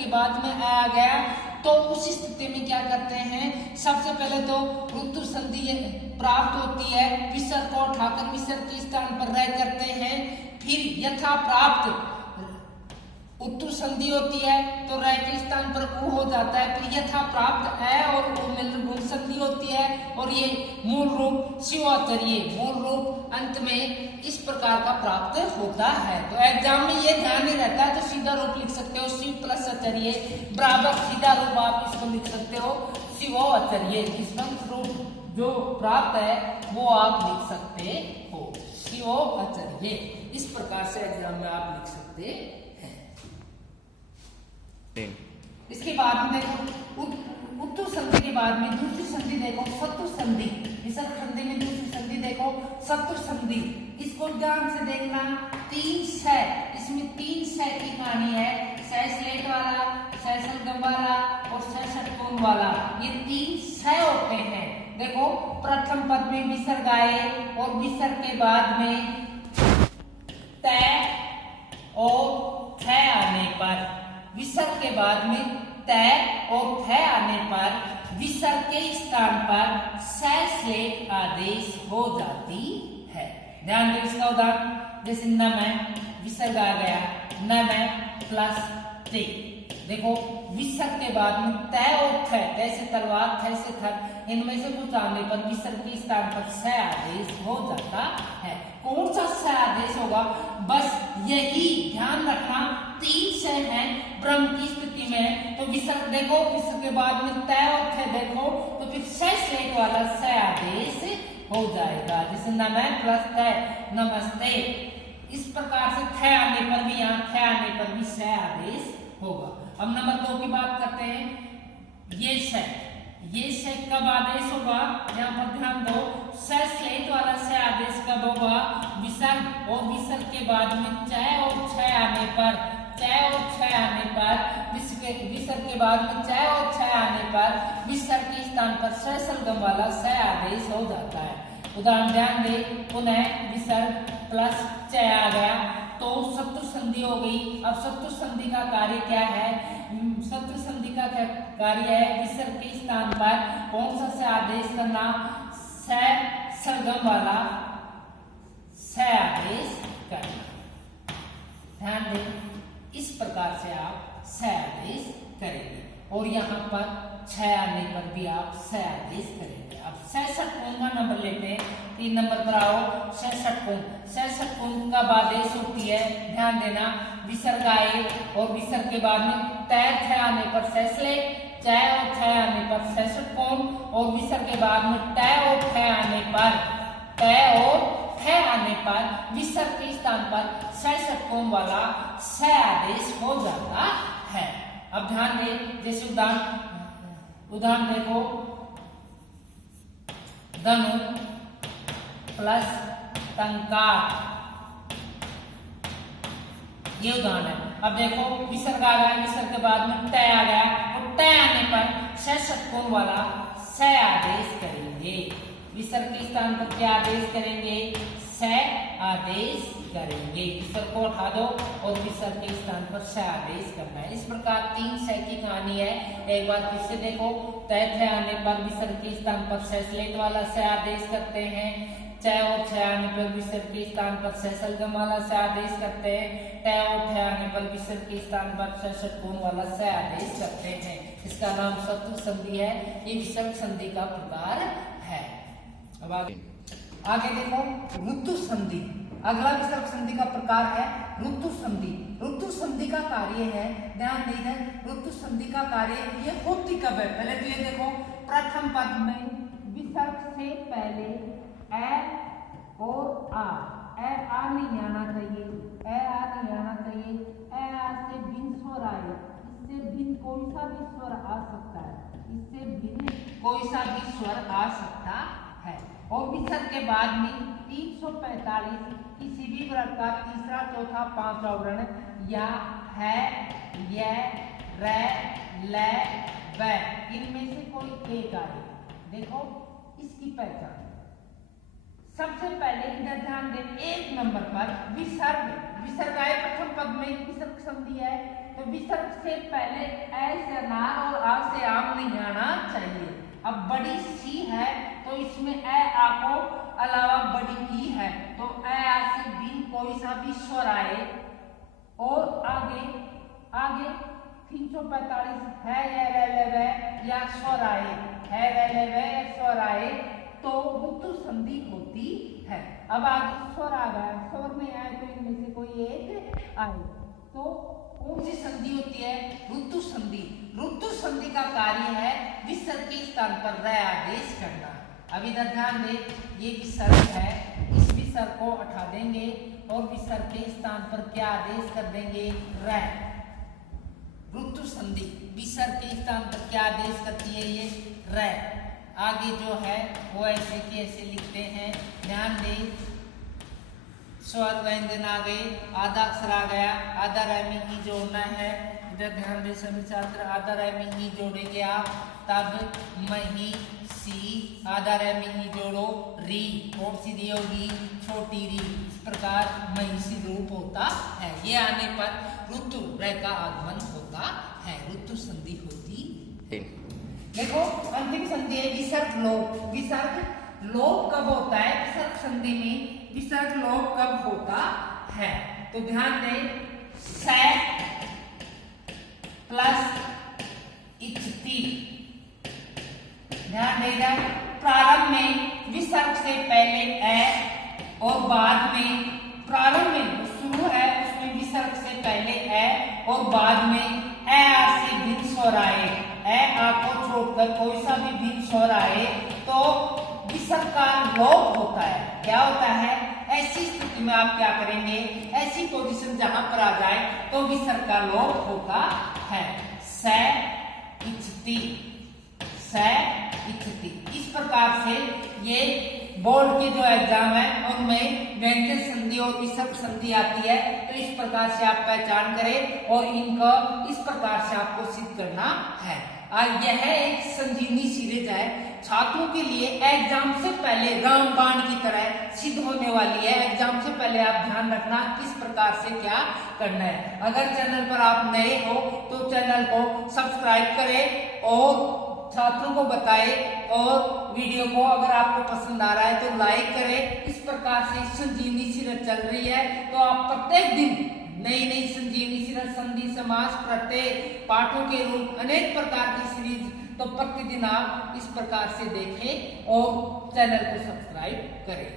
के बाद में आ गया तो उस स्थिति में क्या करते हैं, सबसे पहले तो ऋतु संधि प्राप्त होती है, विसर्ग को उठाकर विसर्ग के स्थान पर रह करते हैं। फिर यथा प्राप्त उत्तु संधि होती है तो रह के स्थान पर उ हो जाता है। फिर यथा प्राप्त ए और उ मिलकर गुण संधि होती है और ये मूल रूप शिवाचर्य मूल रूप अंत में इस प्रकार का प्राप्त होता है। तो एग्जाम में ये ध्यान नहीं रहता है तो सीधा रूप लिख सकते हो, शिव प्लस आचार्य बराबर सीधा रूप आप इसको लिख सकते हो शिवो आचार्य। इसमें रूप जो प्राप्त है वो आप लिख सकते हो शिवो आचार्य। इस प्रकार से एग्जाम में आप लिख सकते हैं। इसके बाद में देखो उत्तु संधि के बाद में दूसरी संधि देखो सत्तु संधि। विसर्ग संधि में दूसरी संधि देखो सत्तु संधि। इसको ध्यान से देखना, 3 स, इसमें 3 स की कहानी है, स स्लेट वाला, स सलगम वाला और स षटकोण वाला, ये 3 स होते हैं। देखो प्रथम पद में विसर्ग आए और विसर्ग के बाद में तय और थ आने पर, विसर्ग के बाद में तय और थ आने पर विसर्ग के स्थान पर स स्लेट आदेश हो जाती है। ध्यान दो इसका उदाहरण, जैसे न में विसर्ग आ गया, न में प्लस ते। देखो विसर्ग के बाद में तय और थ, कैसे तलवार थ से थर, इनमें से कुछ आने पर विसर्ग के स्थान पर स आदेश हो जाता है। कौन सा स आदेश होगा, बस यही ध्यान रखना, 3 स हैं ब्रह्म की स्थिति में। तो विसर्ग देखो, विसर्ग के बाद में तय और थ देखो तो फिर स स्लेट वाला स आदेश हो जाएगा। जैसे नमः प्लस तय नमस्ते, इस प्रकार से थ आने पर भी, यहाँ थ आने पर भी स आदेश होगा। अब नंबर 2 की बात करते हैं। ये स कब आदेश होगा, यहाँ पर ध्यान दो, स स्लेट वाला स आदेश कब होगा, विसर्ग और विसर्ग के बाद में च और छ आने पर, च और छ आने पर, विसर्ग के बाद में च और छ आने पर विसर्ग के स्थान पर स सलगम वाला स आदेश हो जाता है। उदाहरण ध्यान दे, पुनः विसर्ग प्लस च आ गया तो सत्तु संधि हो गई। अब सत्तु संधि का कार्य क्या है, सत्तु संधि का कार्य है विसर्ग के स्थान पर कौन सा से आदेश करना, स सरगम वाला स आदेश करना। ध्यान दें, इस प्रकार से आप स आदेश करेंगे और यहाँ पर छ आने पर भी आप स आदेश करेंगे। अब स षटकोण का नंबर लेते हैं, 3 नंबर पर आओ। स षटकोण, स षटकोण का आदेश होती है, ध्यान देना, विसर्ग आए और विसर्ग के बाद में तय थ आने पर स स्लेट, च और छ आने पर स षटकोण और विसर्ग के बाद में तय और थ आने पर, तय और थ आने पर विसर्ग के स्थान पर स षटकोण वाला स आदेश हो जाता है। अब ध्यान दे, जैसे उदाहरण देखो, धनु प्लस टंकार, ये उदाहरण है। अब देखो विसर्ग आ गया, विसर्ग के बाद में तय आ गया और तय आने पर स षटकोण वाला स आदेश करेंगे। विसर्ग के स्थान पर क्या आदेश करेंगे, स आदेश करेंगे। विसर्ग को उठा दो और विसर्ग के स्थान पर स आदेश करना है। इस प्रकार 3 स की कहानी है। एक बार फिर से देखो, तय थ आने पर विसर्ग के स्थान पर स स्लेट वाला स आदेश करते हैं, च और छ आने पर विसर्ग के स्थान पर स सलगम वाला स आदेश करते हैं, ट और थ आने पर विसर्ग के स्थान पर स षटकोण वाला स आदेश करते हैं। इसका नाम सत्तु संधि है। ये विसर्ग संधि का प्रकार है। अब आगे देखो ऋतु संधि। अगला विसर्ग संधि का प्रकार है ऋतु संधि। ऋतु संधि का कार्य है, ध्यान दीजिए, ऋतु संधि का कार्य ये होती कब है, पहले तो ये देखो, प्रथम पद में विसर्ग से पहले ए और आ नहीं आना चाहिए, ए आ नहीं आना चाहिए, ए आ से भिन्न स्वर आए, इससे भिन्न कोई सा भी स्वर आ सकता है, इससे भिन्न कोई सा भी स्वर आ सकता है। और विसर्ग के बाद में 345 किसी भी वर्ग का तीसरा, चौथा, पांचवा वर्ण या है, यह, रे, ले, व, इनमें से कोई एक आए। देखो इसकी पहचान, सबसे पहले इधर ध्यान दें, 1 नंबर पर विसर्ग आए, प्रथम पद में विसर्ग संधि है तो विसर्ग से पहले ऐ से अनार और आ से आम नहीं आना चाहिए। अब बड़ी सी है तो इसमें ऐ आ को अलावा बड़ी ई है तो ऐ आ से बिन कोई सा भी स्वर आए और आगे आगे 345 है या स्वर आए है या स्वर आए तो ऋतु संधि होती है। अब आगे स्वर आ गया, स्वर नहीं आए तो इनमें से कोई एक आए तो कौन सी संधि होती है? ऋतु संधि। ऋतु संधि का कार्य है विसर्ग के स्थान पर रै आदेश करना। अब इधर ध्यान दे, ये विसर्ग है, इस विसर्ग को हटा देंगे और विसर्ग के स्थान पर क्या आदेश कर देंगे? रै। ऋतु संधि विसर्ग के स्थान पर क्या आदेश करती है? ये रै। आगे जो है वो ऐसे के ऐसे लिखते हैं, ध्यान दे। स्वर व्यंजन आ गए, आधा अक्षर आ गया, आधा रै में ही जोड़ना है। इधर ध्यान दे सभी छात्र, आधा रै में ही जोड़ेंगे आप, तब मही सी, आधा रै में ही जोड़ो री, कौन सी री होगी? छोटी री। इस प्रकार महिषी रूप होता है। ये आने पर ऋतु रै का आगमन होता है, ऋतु संधि होती है। देखो अंतिम संधि है विसर्ग लोप। विसर्ग लोप कब होता है? विसर्ग संधि में विसर्ग लोप कब होता है? तो ध्यान दें, से प्लस इच्छति, ध्यान देगा। प्रारंभ में विसर्ग से पहले ए और बाद में, प्रारंभ में शुरू है उसमें विसर्ग से पहले ए और बाद में ए आ से भिन्न स्वर आए, ए आ को छोड़कर कोई सा भी भिन्न स्वर आए तो विसर्ग का लोप होता है। क्या होता है? ऐसी स्थिति में आप क्या करेंगे? ऐसी पोजीशन जहां पर आ जाए तो विसर्ग का लोप होता है। से इच्छति, से इच्छति। इस प्रकार से ये बोर्ड के जो एग्जाम है उनमें व्यंजन संधि और विसर्ग संधि आती है, तो इस प्रकार से आप पहचान करें और इनको इस प्रकार से आपको सिद्ध करना है। यह एक संजीवनी सीरीज है, छात्रों के लिए एग्जाम से पहले रामबाण की तरह सिद्ध होने वाली है। एग्जाम से पहले आप ध्यान रखना किस प्रकार से क्या करना है। अगर चैनल पर आप नए हो तो चैनल को सब्सक्राइब करें और छात्रों को बताएं, और वीडियो को अगर आपको पसंद आ रहा है तो लाइक करें। इस प्रकार से संजीवनी सीरीज चल रही है, तो आप प्रत्येक दिन नई नई संजीवनी सीरीज, संधि, समास, प्रत्यय, पाठों के रूप, अनेक प्रकार की सीरीज, तो प्रतिदिन आप इस प्रकार से देखें और चैनल को सब्सक्राइब करें।